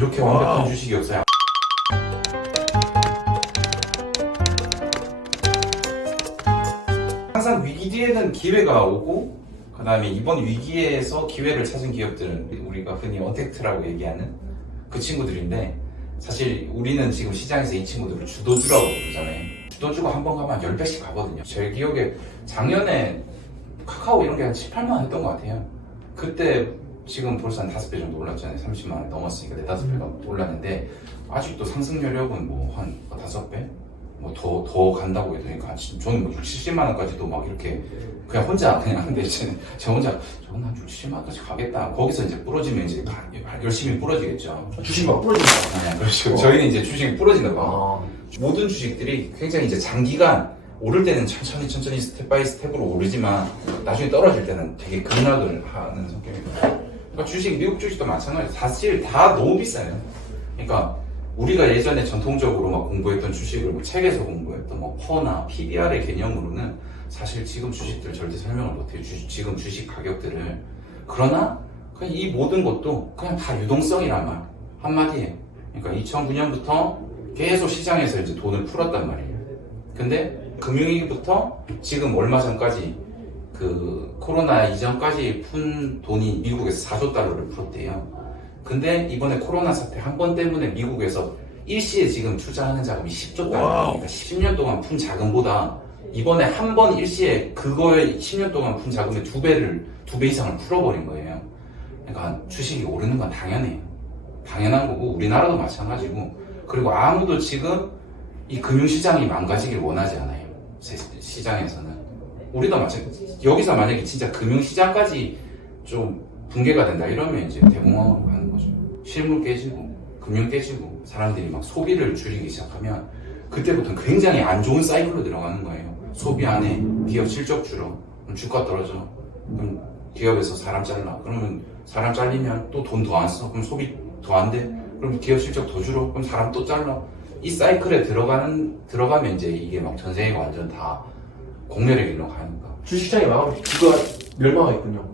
이렇게 완벽한 주식이 없어요. 항상 위기 뒤에는 기회가 오고, 그 다음에 이번 위기에서 기회를 찾은 기업들은 우리가 흔히 언택트라고 얘기하는 그 친구들인데, 사실 우리는 지금 시장에서 이 친구들을 주도주라고 부르잖아요. 주도주가 한 번 가면 10배씩 가거든요. 제 기억에 작년에 카카오 이런 게 한 7, 8만 원 했던 것 같아요. 그때 지금 벌써 한 5배 정도 올랐잖아요. 30만 원 넘었으니까 4, 5배가 올랐는데, 아직도 상승 여력은 뭐 한 5배? 뭐 더 간다고 해도 되니까, 저는 뭐 60, 70만 원까지도 막 이렇게 그냥 혼자 그냥 근데 저 혼자 저건 한 60, 70만 원까지 가겠다. 거기서 이제 부러지면 이제 열심히 부러지겠죠. 주식 막 부러진다. 네, 그렇죠. 저희는 이제 주식이 부러진다고 합니다. 모든 주식들이 굉장히 이제 장기간 오를 때는 천천히 스텝 바이 스텝으로 오르지만 나중에 떨어질 때는 되게 급락을 하는 성격입니다. 그러니까 주식, 미국 주식도 마찬가지예요. 사실 다 너무 비싸요. 그러니까 우리가 예전에 전통적으로 막 공부했던 주식을 뭐 책에서 공부했던 뭐 퍼나 PBR의 개념으로는 사실 지금 주식들 절대 설명을 못해요. 지금 주식 가격들을. 그러나 그냥 이 모든 것도 그냥 다 유동성이란 말 한마디에. 그러니까 2009년부터 계속 시장에서 이제 돈을 풀었단 말이에요. 근데 금융위기부터 지금 얼마 전까지 그 코로나 이전까지 푼 돈이 미국에서 4조 달러를 풀었대요. 근데 이번에 코로나 사태 한 번 때문에 미국에서 일시에 지금 투자하는 자금이 10조 달러. 그러니까 10년 동안 푼 자금보다 이번에 한 번 일시에 그거에 10년 동안 푼 자금의 2배 이상을 풀어버린 거예요. 그러니까 주식이 오르는 건 당연해요. 당연한 거고, 우리나라도 마찬가지고, 그리고 아무도 지금 이 금융시장이 망가지길 원하지 않아요. 시장에서는. 우리도 마찬가지. 여기서 만약에 진짜 금융시장까지 좀 붕괴가 된다 이러면 이제 대공황으로 가는 거죠. 실물 깨지고, 금융 깨지고, 사람들이 막 소비를 줄이기 시작하면 그때부터는 굉장히 안 좋은 사이클로 들어가는 거예요. 소비 안에 기업 실적 줄어. 그럼 주가 떨어져. 그럼 기업에서 사람 잘라. 그러면 사람 잘리면 또 돈 더 안 써. 그럼 소비 더 안 돼. 그럼 기업 실적 더 줄어. 그럼 사람 또 잘라. 이 사이클에 들어가면 이제 이게 막 전 세계가 완전 다 공멸의 길로 가니까. 주식시장이 망하면 주가 멸망하겠군요.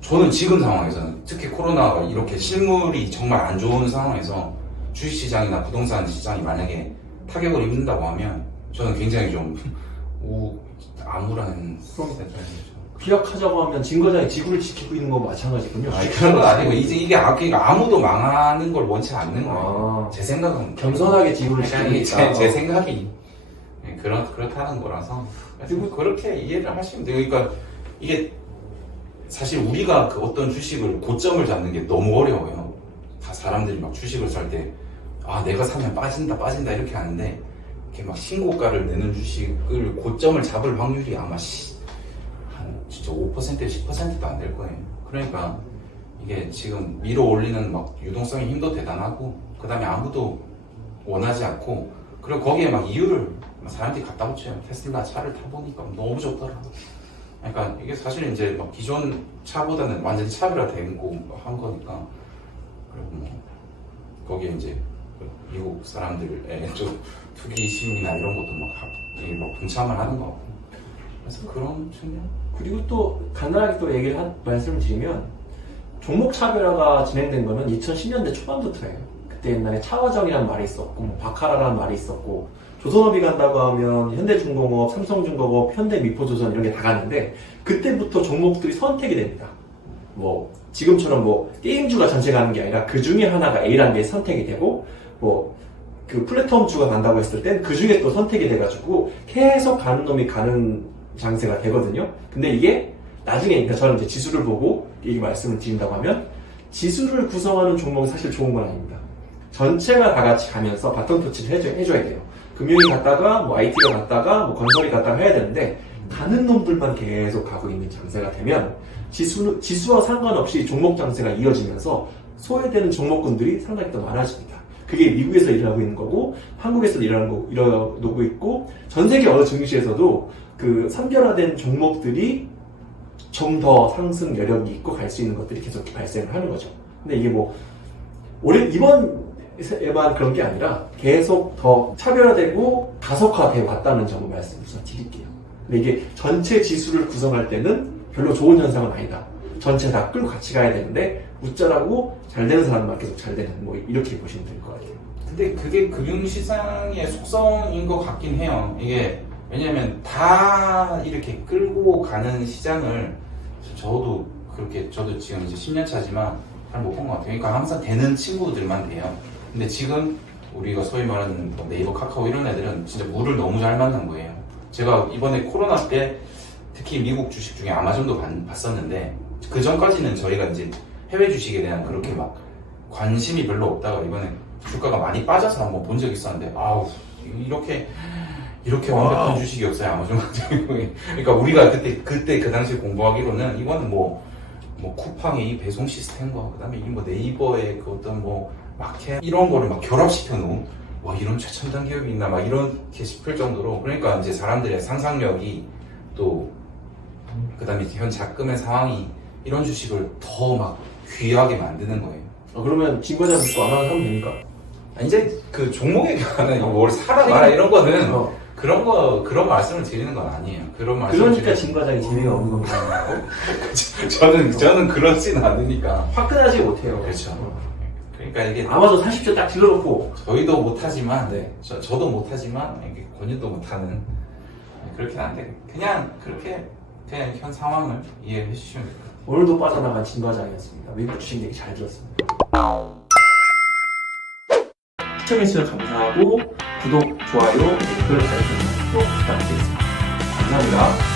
저는 지금 상황에서는 특히 코로나가 이렇게 실물이 정말 안 좋은 상황에서 주식시장이나 부동산 시장이 만약에 타격을 입는다고 하면 저는 굉장히 좀 암울한 센터입니다. 비약하자고 하면 진거장이 지구를 지키고 있는 건 마찬가지군요. 아니, 그런 건 아니고 이게 그러니까 아무도 망하는 걸 원치 않는 거예요. 제 생각은 겸손하게 지구를 지키고 있다. 제 생각이 그렇다는 거라서 그리고 그렇게 이해를 하시면 돼요. 그러니까 이게 사실 우리가 그 어떤 주식을 고점을 잡는 게 너무 어려워요. 다 사람들이 막 주식을 살 때 내가 사면 빠진다 이렇게 하는데, 이렇게 막 신고가를 내는 주식을 고점을 잡을 확률이 아마 한 진짜 5% 10%도 안 될 거예요. 그러니까 이게 지금 밀어 올리는 막 유동성의 힘도 대단하고, 그 다음에 아무도 원하지 않고, 그리고 거기에 막 이유를 사람들이 갖다 붙여요. 테슬라 차를 타보니까 너무 좋더라. 그러니까 이게 사실 이제 막 기존 차보다는 완전히 차별화된 한 거니까. 그리고 뭐 거기에 이제 미국 사람들의 좀 투기심이나 이런 것도 막 동참을 하는 것 같고. 그래서 그런 측면. 그리고 또 간단하게 또 말씀을 드리면, 종목 차별화가 진행된 거는 2010년대 초반부터예요. 그때 옛날에 차화정이라는 말이 있었고, 뭐 바카라라는 말이 있었고, 조선업이 간다고 하면 현대중공업, 삼성중공업, 현대미포조선 이런 게 다 가는데, 그때부터 종목들이 선택이 됩니다. 뭐 지금처럼 뭐 게임주가 전체 가는 게 아니라 그 중에 하나가 A라는 게 선택이 되고, 뭐 그 플랫폼주가 간다고 했을 땐 그 중에 또 선택이 돼가지고 계속 가는 놈이 가는 장세가 되거든요. 근데 이게 나중에, 그러니까 저는 이제 지수를 보고 이 말씀을 드린다고 하면, 지수를 구성하는 종목이 사실 좋은 건 아닙니다. 전체가 다 같이 가면서 바톤 터치를 해줘야 돼요. 금융이 갔다가 뭐 IT가 갔다가 뭐 건설이 갔다가 해야 되는데, 가는 놈들만 계속 가고 있는 장세가 되면 지수와 상관없이 종목 장세가 이어지면서 소외되는 종목군들이 상당히 더 많아집니다. 그게 미국에서 일어나고 있는 거고, 한국에서 일어나고 있고, 전 세계 어느 증시에서도 그 선별화된 종목들이 좀 더 상승 여력이 있고 갈 수 있는 것들이 계속 발생을 하는 거죠. 근데 이게 뭐 이번에만 그런 게 아니라 계속 더 차별화되고 가속화되어 왔다는 점을 말씀을 드릴게요. 근데 이게 전체 지수를 구성할 때는 별로 좋은 현상은 아니다. 전체 다 끌고 같이 가야 되는데 웃자라고 잘 되는 사람만 계속 잘 되는 뭐 이렇게 보시면 될 것 같아요. 근데 그게 금융시장의 속성인 것 같긴 해요. 이게 왜냐면 다 이렇게 끌고 가는 시장을 저도 그렇게 저도 지금 이제 10년 차지만 잘 못 본 것 같아요. 그러니까 항상 되는 친구들만 돼요. 근데 지금 우리가 소위 말하는 뭐 네이버, 카카오 이런 애들은 진짜 물을 너무 잘 만난 거예요. 제가 이번에 코로나 때 특히 미국 주식 중에 아마존도 봤었는데 그 전까지는 저희가 이제 해외 주식에 대한 그렇게 막 관심이 별로 없다가 이번에 주가가 많이 빠져서 한번 본 적이 있었는데 아우 이렇게 완벽한 주식이 없어요 아마존 같은 경우에. 그러니까 우리가 그때 그 당시 공부하기로는 이거는 뭐 쿠팡의 이 배송 시스템과 그다음에 이 뭐 네이버의 그 어떤 뭐 마켓 이런 거를 막 결합시켜 놓은 와 이런 최첨단 기업이 있나 막 이렇게 싶을 정도로. 그러니까 이제 사람들의 상상력이 또 그다음에 현 자금의 상황이 이런 주식을 더 막 귀하게 만드는 거예요. 그러면 진 과장 믿고 안 하면 됩니까? 이제 그 종목에 관한 뭘 사라 마라 이런 거는 어. 그런 말씀을 드리는 건 아니에요. 그런 말씀을 그러니까 진 과장이 재미가 없는 겁니다. 저는 그렇진 않으니까. 화끈하지 못해요. 그렇죠. 그러니까 이게 아마존 40조 딱 질러놓고 저희도 못하지만 네. 저도 못하지만 이게 권유도 못하는 그렇긴 한데 그냥 그렇게 그냥 현 상황을 이해해 주시면 돼요. 오늘도 빠져나간 진 과장이었습니다. 미국 주식 얘기 잘 들었습니다. 시청해주셔서 감사하고 구독, 좋아요, 댓글 달아주시면 또 부탁드리겠습니다. 감사합니다.